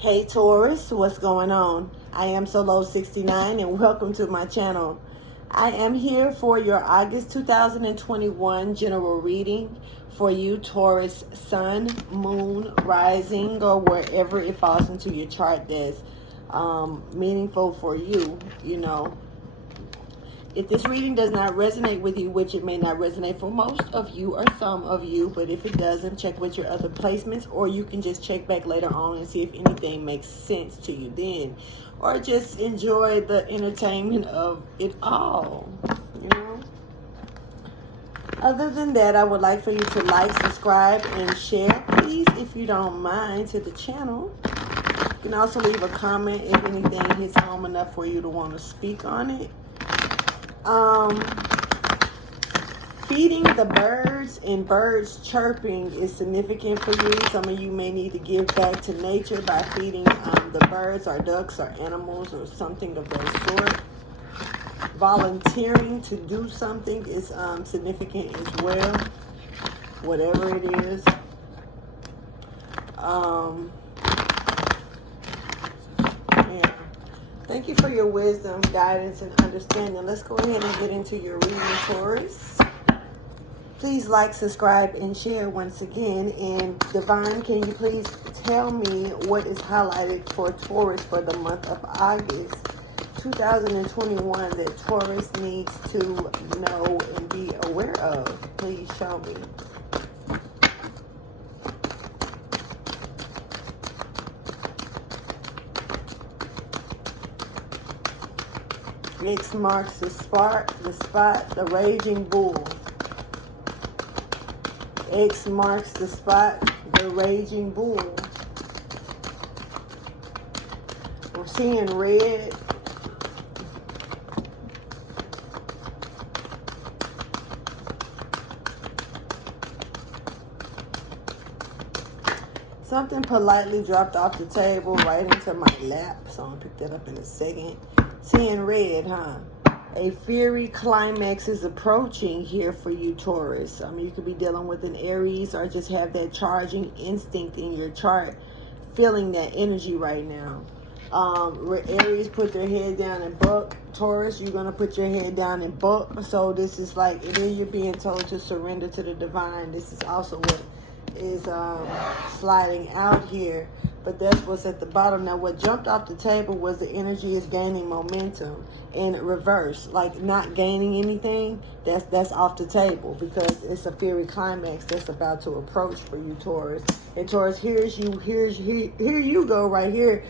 Hey Taurus, what's going on? I am Solo69 and welcome to my channel. I am here for your August 2021 general reading for you Taurus sun, moon, rising, or wherever it falls into your chart that's meaningful for you, If this reading does not resonate with you, which it may not resonate for most of you or some of you, but if it doesn't, check with your other placements, or you can just check back later on and see if anything makes sense to you then, or just enjoy the entertainment of it all, Other than that, I would like for you to like, subscribe, and share, please, if you don't mind, to the channel. You can also leave a comment if anything hits home enough for you to want to speak on it. Feeding the birds and birds chirping is significant for you. Some of you may need to give back to nature by feeding the birds or ducks or animals or something of that sort. Volunteering to do something is significant as well, whatever it is. Thank you for your wisdom, guidance, and understanding. Let's go ahead and get into your reading, Taurus. Please like, subscribe, and share once again. And Divine, can you please tell me what is highlighted for Taurus for the month of August 2021 that Taurus needs to know and be aware of? Please show me. X marks the spot, the raging bull. X marks the spot, the raging bull. I'm seeing red. Something politely dropped off the table right into my lap, so I'm gonna pick that up in a second. Seeing red, huh? A fiery climax is approaching here for you, Taurus. You could be dealing with an Aries or just have that charging instinct in your chart, feeling that energy right now. Aries put their head down and buck. Taurus, you're going to put your head down and buck. So this is like, and then you're being told to surrender to the divine. This is also what is sliding out here. But that's what's at the bottom. Now, what jumped off the table was the energy is gaining momentum in reverse, like not gaining anything. That's off the table because it's a fiery climax that's about to approach for you, Taurus. And Taurus, here you go right here.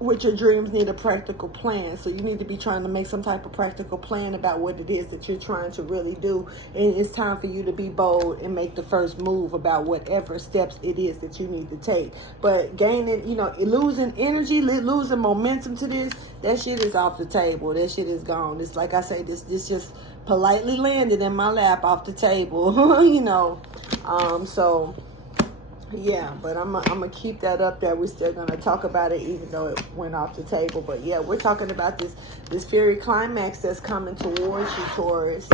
With your dreams need a practical plan. So you need to be trying to make some type of practical plan about what it is that you're trying to really do. And it's time for you to be bold and make the first move about whatever steps it is that you need to take. But gaining, losing energy, losing momentum to this, that shit is off the table. That shit is gone. It's like I say, this just politely landed in my lap off the table, so... yeah, but I'm gonna keep that up there. We're still gonna talk about it even though it went off the table. But yeah, we're talking about this fiery climax that's coming towards you, Taurus.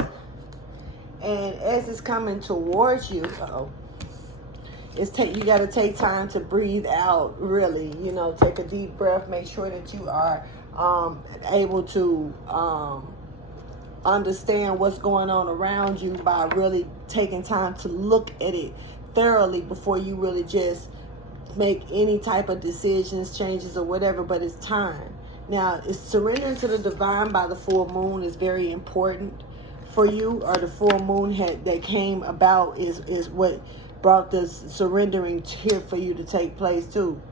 And as it's coming towards you, you got to take time to breathe out. Really, take a deep breath. Make sure that you are able to understand what's going on around you by really taking time to look at it thoroughly before you really just make any type of decisions, changes, or whatever. But it's time. Now, it's surrendering to the divine by the full moon is very important for you, or the full moon that came about is what brought this surrendering here for you to take place too.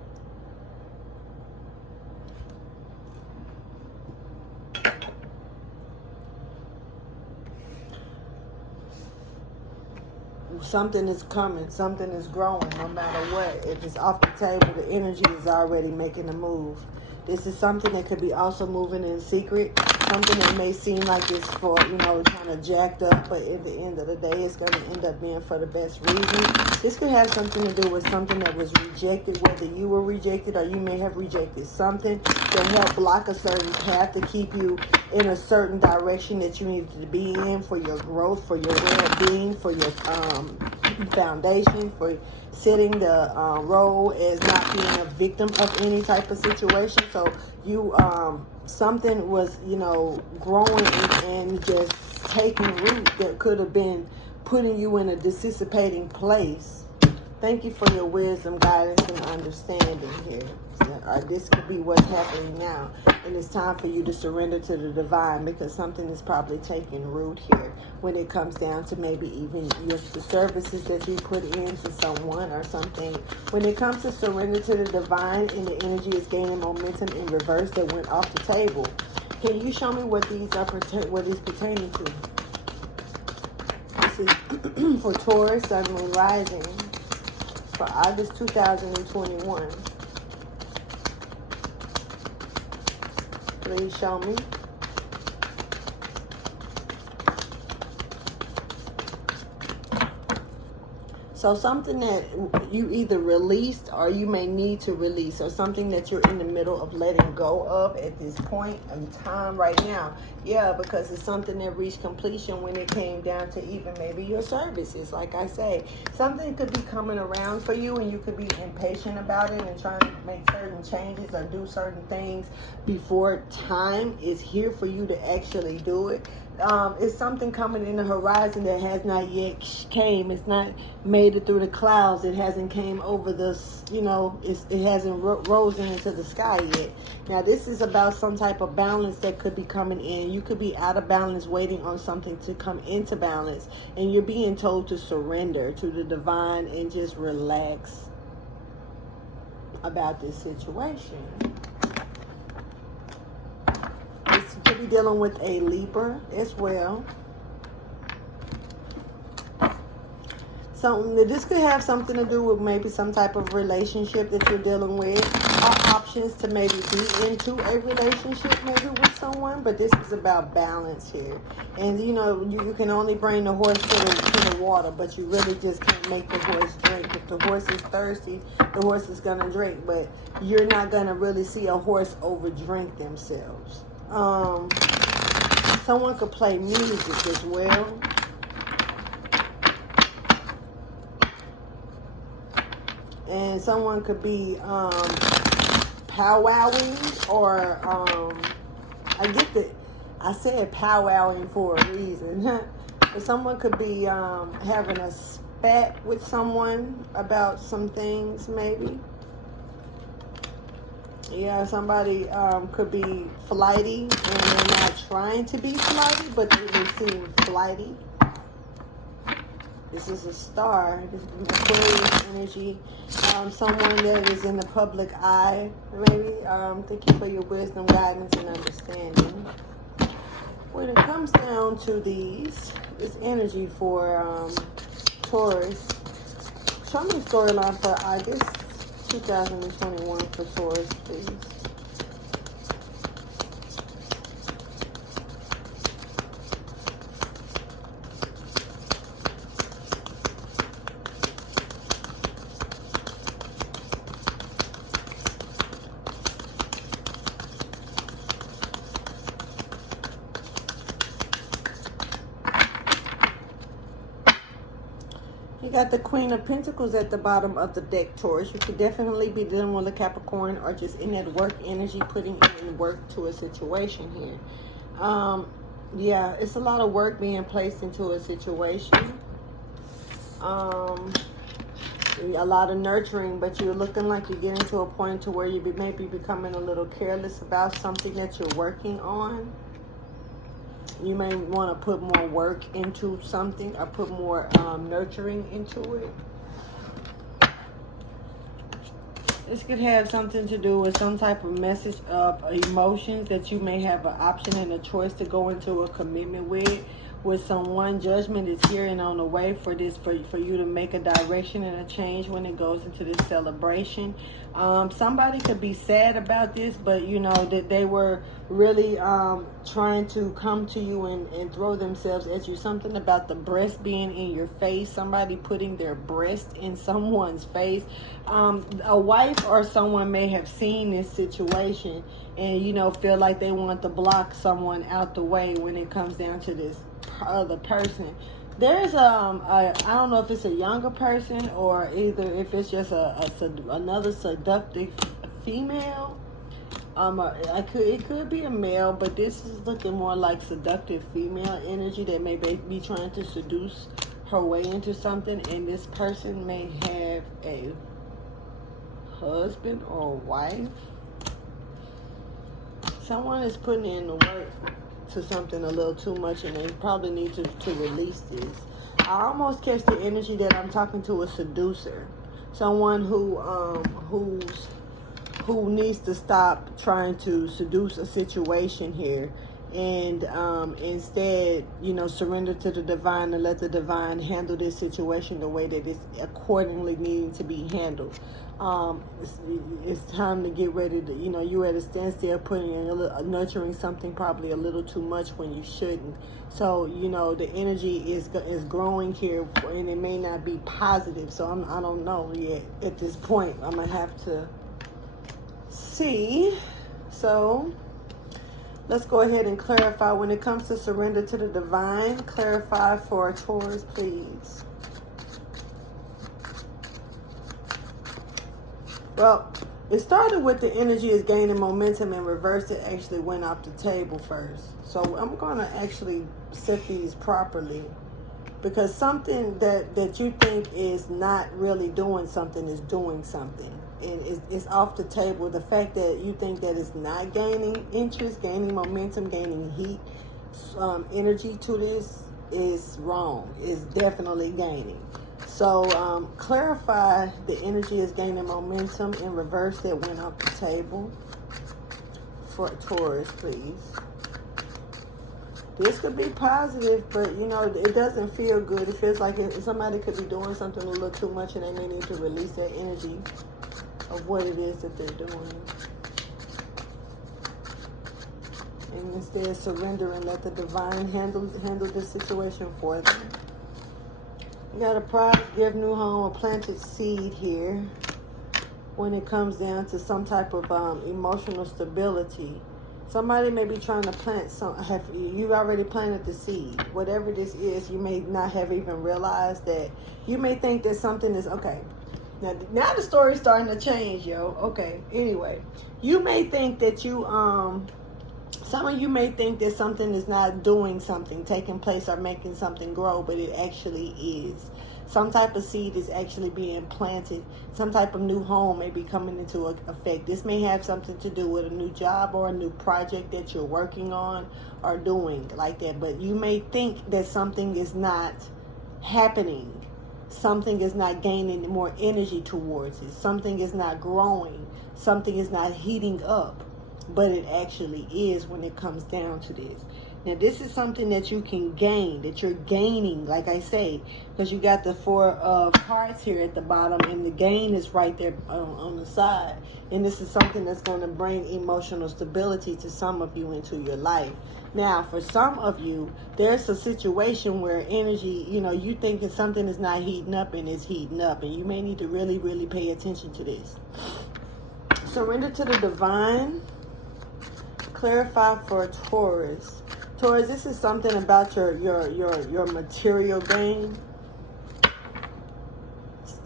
Something is coming. Something is growing no matter what. If it's off the table, the energy is already making a move. This is something that could be also moving in secret. Something that may seem like it's for, kind of jacked up, but at the end of the day, it's going to end up being for the best reason. This could have something to do with something that was rejected, whether you were rejected or you may have rejected something that helped block a certain path to keep you in a certain direction that you needed to be in for your growth, for your well-being, for your, foundation, for setting the role as not being a victim of any type of situation. So you, something was, you know, growing and just taking root that could have been putting you in a dissipating place. Thank you for your wisdom, guidance, and understanding here. This could be what's happening now. And it's time for you to surrender to the divine, because something is probably taking root here when it comes down to maybe even the services that you put into someone or something. When it comes to surrender to the divine and the energy is gaining momentum in reverse that went off the table, can you show me what these are pertaining to? This is for Taurus, Sun, Moon, Rising for August 2021. Please show me. So something that you either released or you may need to release, or something that you're in the middle of letting go of at this point in time right now. Yeah, because it's something that reached completion when it came down to even maybe your services. Like I say, something could be coming around for you and you could be impatient about it and trying to make certain changes or do certain things before time is here for you to actually do it. It's something coming in the horizon that has not yet came. It's not made it through the clouds. It hasn't came over the, you know, it hasn't risen into the sky yet. Now, this is about some type of balance that could be coming in. You could be out of balance waiting on something to come into balance. And you're being told to surrender to the divine and just relax about this situation. You could be dealing with a Libra as well. This could have something to do with maybe some type of relationship that you're dealing with, or options to maybe be into a relationship maybe with someone. But this is about balance here. And you know, you can only bring the horse to the water, but you really just can't make the horse drink. If the horse is thirsty, the horse is going to drink. But you're not going to really see a horse over drink themselves. Someone could play music as well. And someone could be powwowing, or I said powwowing for a reason. But someone could be having a spat with someone about some things maybe. Yeah, somebody could be flighty and they're not trying to be flighty, but they seem flighty. This is a star. This is Aquarius energy. Someone that is in the public eye, maybe. Thank you for your wisdom, guidance, and understanding. When it comes down to this energy for Taurus, show me a storyline for August 2021 for Taurus, please. You got the Queen of Pentacles at the bottom of the deck, Taurus. You could definitely be dealing with a Capricorn or just in that work energy, putting in work to a situation here. Yeah, it's a lot of work being placed into a situation. A lot of nurturing, but you're looking like you're getting to a point to where you may be becoming a little careless about something that you're working on. You may want to put more work into something or put more nurturing into it. This could have something to do with some type of message of emotions that you may have an option and a choice to go into a commitment with someone. Judgment is here and on the way for this, for you to make a direction and a change when it goes into this celebration. Somebody could be sad about this, but you know that they were really trying to come to you and throw themselves at you. Something about the breast being in your face, somebody putting their breast in someone's face. A wife or someone may have seen this situation and, you know, feel like they want to block someone out the way when it comes down to this other person. there's I don't know if it's a younger person or either if it's just another seductive female. It could be a male, but this is looking more like seductive female energy that may be trying to seduce her way into something, and this person may have a husband or a wife. Someone is putting in the work to something a little too much, and they probably need to release this. I almost catch the energy that I'm talking to a seducer, someone who needs to stop trying to seduce a situation here, and instead, surrender to the divine and let the divine handle this situation the way that it's accordingly needing to be handled. It's time to get ready to, you're at a standstill, nurturing something probably a little too much when you shouldn't. So, the energy is growing here, and it may not be positive. So I don't know yet at this point. I'm going to have to see. So let's go ahead and clarify when it comes to surrender to the divine. Clarify for Taurus, please. Well, it started with the energy is gaining momentum, and reverse it actually went off the table first. So I'm going to actually set these properly, because something that you think is not really doing something is doing something. And it's off the table. The fact that you think that it's not gaining interest, gaining momentum, gaining heat, energy to this is wrong. It's definitely gaining. So clarify the energy is gaining momentum, in reverse that went off the table for Taurus, please. This could be positive, but it doesn't feel good. It feels like somebody could be doing something a little too much, and they may need to release that energy of what it is that they're doing. And instead surrender and let the divine handle this situation for them. You got a prize, give, new home, a planted seed here. When it comes down to some type of emotional stability, somebody may be trying to plant you already planted the seed. Whatever this is, you may not have even realized that. You may think that something is okay. Now the story's starting to change, yo. Okay. Anyway, you may think that some of you may think that something is not doing something, taking place, or making something grow, but it actually is. Some type of seed is actually being planted. Some type of new home may be coming into effect. This may have something to do with a new job or a new project that you're working on or doing like that. But you may think that something is not happening. Something is not gaining more energy towards it. Something is not growing. Something is not heating up. But it actually is when it comes down to this. Now, this is something that you can gain, that you're gaining, like I say, because you got the 4 of hearts here at the bottom, and the gain is right there on the side. And this is something that's going to bring emotional stability to some of you into your life. Now, for some of you, there's a situation where energy, you think that something is not heating up, and it's heating up. And you may need to really, really pay attention to this. Surrender to the divine. Clarify for Taurus. Taurus, this is something about your material gain.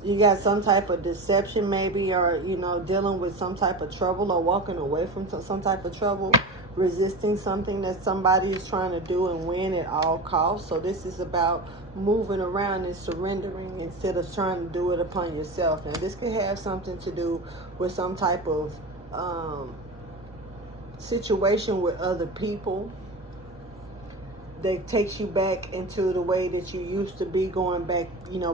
You got some type of deception maybe, or dealing with some type of trouble, or walking away from some type of trouble, resisting something that somebody is trying to do and win at all costs. So this is about moving around and surrendering instead of trying to do it upon yourself. Now this could have something to do with some type of situation with other people that takes you back into the way that you used to be, going back,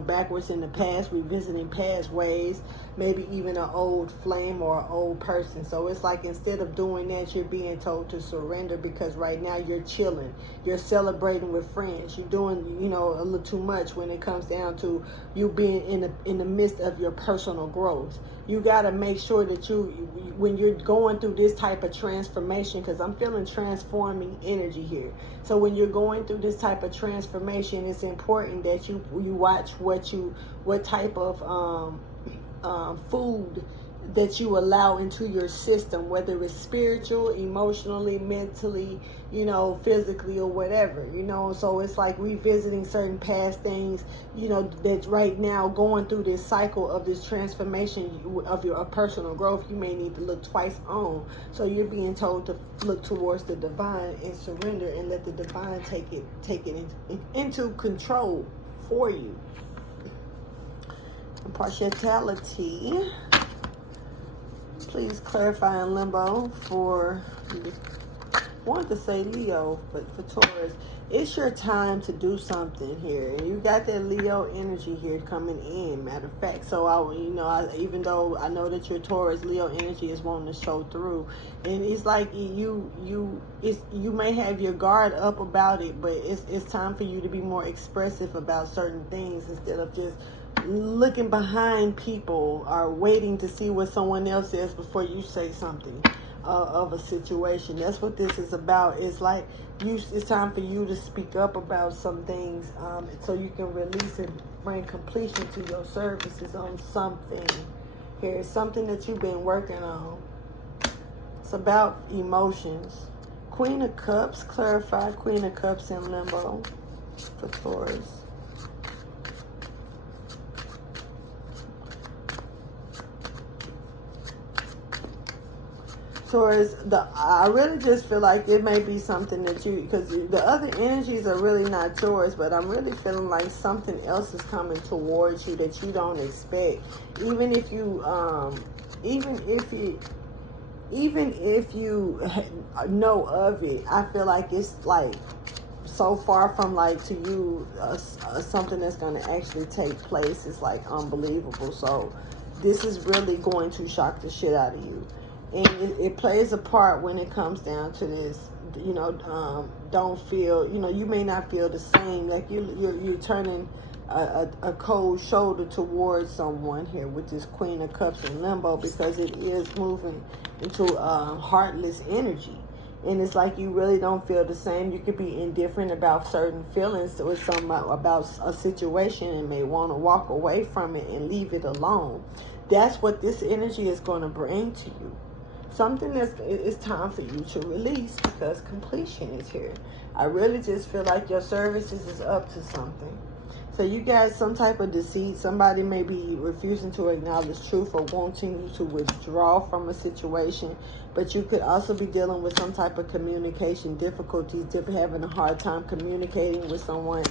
backwards in the past, revisiting past ways, maybe even an old flame or an old person. So it's like, instead of doing that, you're being told to surrender, because right now you're chilling, you're celebrating with friends, you're doing, a little too much when it comes down to you being in the midst of your personal growth. You got to make sure that when you're going through this type of transformation, because I'm feeling transforming energy here. So when you're going through this type of transformation, it's important that you watch what type of food that you allow into your system, whether it's spiritual, emotionally, mentally, you know, physically, or whatever, you know. So it's like revisiting certain past things, you know, that right now going through this cycle of this transformation of your personal growth, you may need to look twice on. So you're being told to look towards the divine and surrender and let the divine take it into control for you. Partiality. Please clarify in limbo for, I wanted to say Leo, but for Taurus, it's your time to do something here. And you got that Leo energy here coming in, matter of fact. So, even though I know that your Taurus, Leo energy is wanting to show through. And it's like you may have your guard up about it, but it's time for you to be more expressive about certain things instead of just looking behind people or waiting to see what someone else says before you say something of a situation. That's what this is about. It's like it's time for you to speak up about some things, so you can release and bring completion to your services on something. Here's something that you've been working on. It's about emotions. Queen of Cups, clarify Queen of Cups in limbo for Taurus. Taurus, I really just feel like it may be something that you, because the other energies are really not yours, but I'm really feeling like something else is coming towards you that you don't expect. Even if you know of it, I feel like it's like so far from like to you something that's going to actually take place. It's like unbelievable. So this is really going to shock the shit out of you. And it plays a part when it comes down to this, you know, don't feel, you know, you may not feel the same, like you're turning a cold shoulder towards someone here with this Queen of Cups in limbo, because it is moving into heartless energy. And it's like you really don't feel the same. You could be indifferent about certain feelings or something about a situation and may want to walk away from it and leave it alone. That's what this energy is going to bring to you. Something it's time for you to release, because completion is here. I really just feel like your services is up to something. So you got some type of deceit. Somebody may be refusing to acknowledge truth or wanting you to withdraw from a situation. But you could also be dealing with some type of communication difficulties, having a hard time communicating with someone.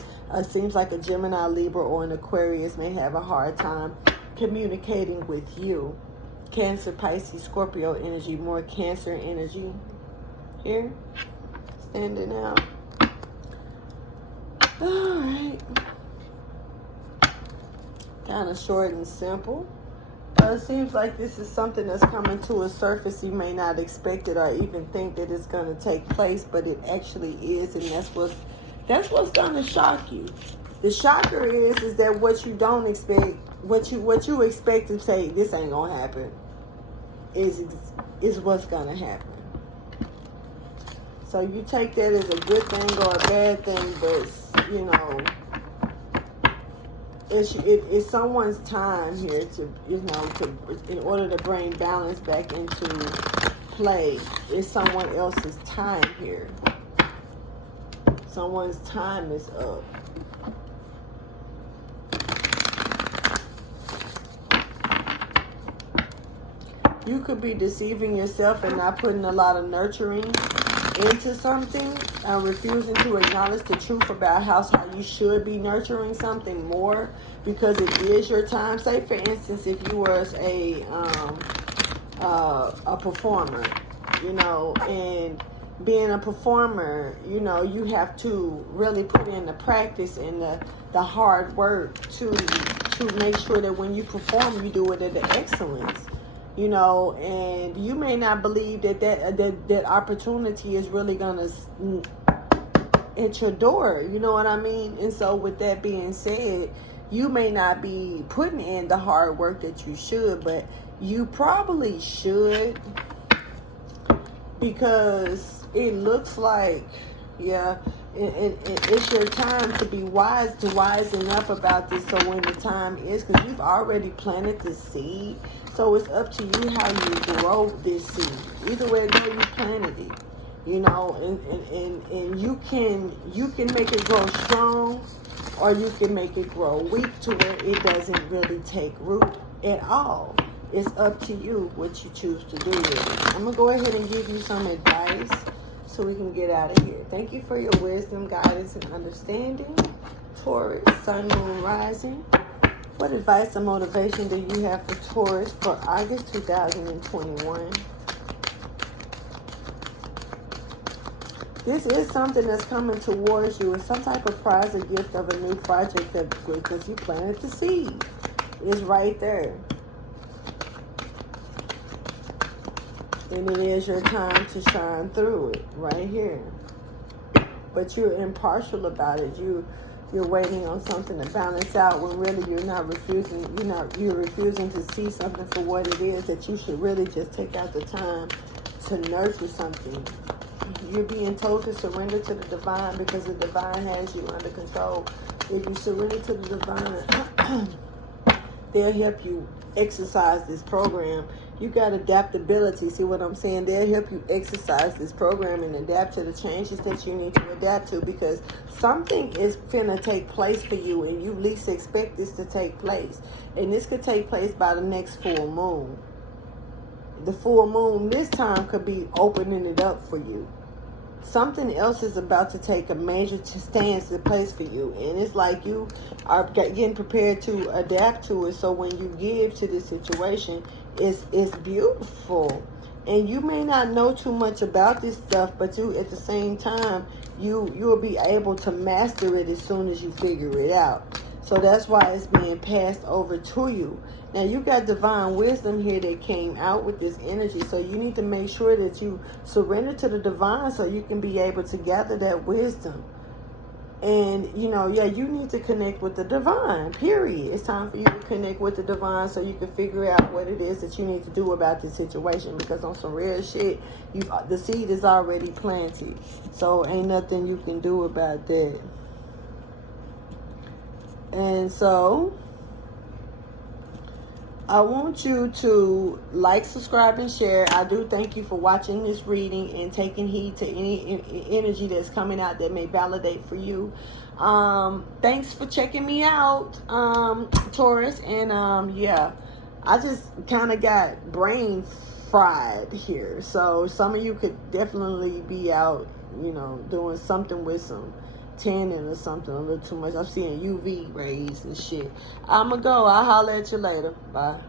Seems like a Gemini, Libra, or an Aquarius may have a hard time communicating with you. Cancer, Pisces, Scorpio energy, more Cancer energy here, standing out. All right, kind of short and simple. It seems like this is something that's coming to a surface. You may not expect it or even think that it's going to take place, but it actually is, and that's what's going to shock you. The shocker is that what you don't expect, what you expect to say, this ain't gonna happen, is what's gonna happen. So you take that as a good thing or a bad thing, but you know, it's someone's time here to, you know, in order to bring balance back into play. It's someone else's time here. Someone's time is up. You could be deceiving yourself and not putting a lot of nurturing into something, refusing to acknowledge the truth about how you should be nurturing something more, because it is your time. Say, for instance, if you was a performer, you know, and being a performer, you know, you have to really put in the practice and the hard work to make sure that when you perform, you do it at the excellence. You know, and you may not believe that opportunity is really gonna at your door. You know what I mean? And so, with that being said, you may not be putting in the hard work that you should, but you probably should, because it looks like, yeah, And it's your time to be wise, to wisen up about this. So when the time is, because you've already planted the seed, so it's up to you how you grow this seed. Either way it goes, you planted it, you know, and you can make it grow strong, or you can make it grow weak to where it doesn't really take root at all. It's up to you what you choose to do with it. I'm gonna go ahead and give you some advice so we can get out of here. Thank you for your wisdom, guidance, and understanding. Taurus, Sun, Moon, Rising. What advice or motivation do you have for Taurus for August 2021? This is something that's coming towards you. It's some type of prize or gift of a new project that, because you planted the seed. It's right there. And it is your time to shine through it right here. But you're impartial about it. You're waiting on something to balance out when really you're refusing to see something for what it is, that you should really just take out the time to nurture something. You're being told to surrender to the divine because the divine has you under control. If you surrender to the divine, they'll help you exercise this program. You got adaptability. See what I'm saying? They'll help you exercise this program and adapt to the changes that you need to adapt to, because something is finna take place for you and you least expect this to take place. And this could take place by the next full moon. The full moon this time could be opening it up for you. Something else is about to take a major stance in place for you. And it's like you are getting prepared to adapt to it. So when you give to this situation, it's beautiful. And you may not know too much about this stuff, but you, at the same time, you'll be able to master it as soon as you figure it out. So that's why it's being passed over to you. Now, you got divine wisdom here that came out with this energy. So you need to make sure that you surrender to the divine so you can be able to gather that wisdom. And, you need to connect with the divine, period. It's time for you to connect with the divine so you can figure out what it is that you need to do about this situation. Because on some real shit, the seed is already planted. So ain't nothing you can do about that. And so I want you to like, subscribe, and share. I do thank you for watching this reading and taking heed to any energy that's coming out that may validate for you. Thanks for checking me out, Taurus. And I just kind of got brain fried here. So some of you could definitely be out, doing something with some tanning or something a little too much. I'm seeing UV rays and shit. I'ma go. I'll holler at you later. Bye.